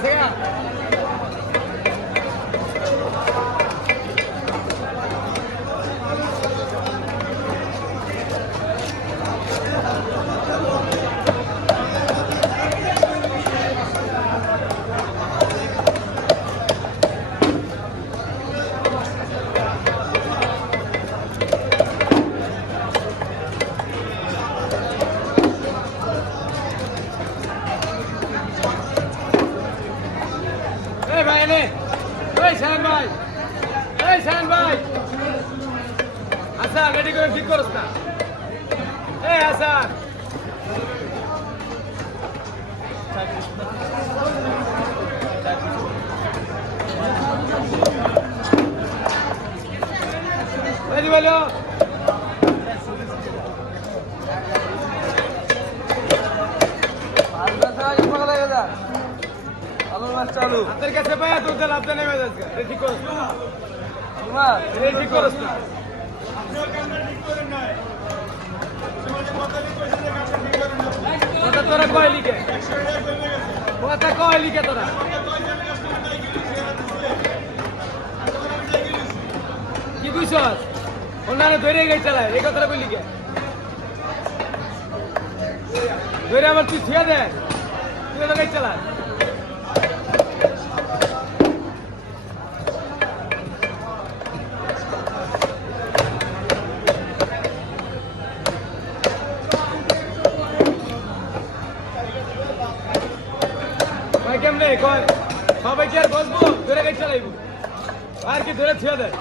এই ভাই এনে এই শাহান ভাই, এই শাহান ভাই। আচ্ছা রেডি করে ঠিক করস না। এই হাসান। রেডি বলো। চালু। আপনার কাছে ভাই তোর তেল আপনি নেমে যাচ্ছে রেডি করস না করস না কথা তোরা কয় লিখে? কথা কয় লিখে তোরা? কি বুঝছস ওনারা ধরে গেছে চালায়। এই কথাটা বলি কে ধরে আবার তুই থিয়া দে। তুই গাড়ি চালায় কেমনে কয় সবাই কি আর বসবো? ধরে গাড়ি চালাইবো। আর কি ধরে থিয়া দেয়?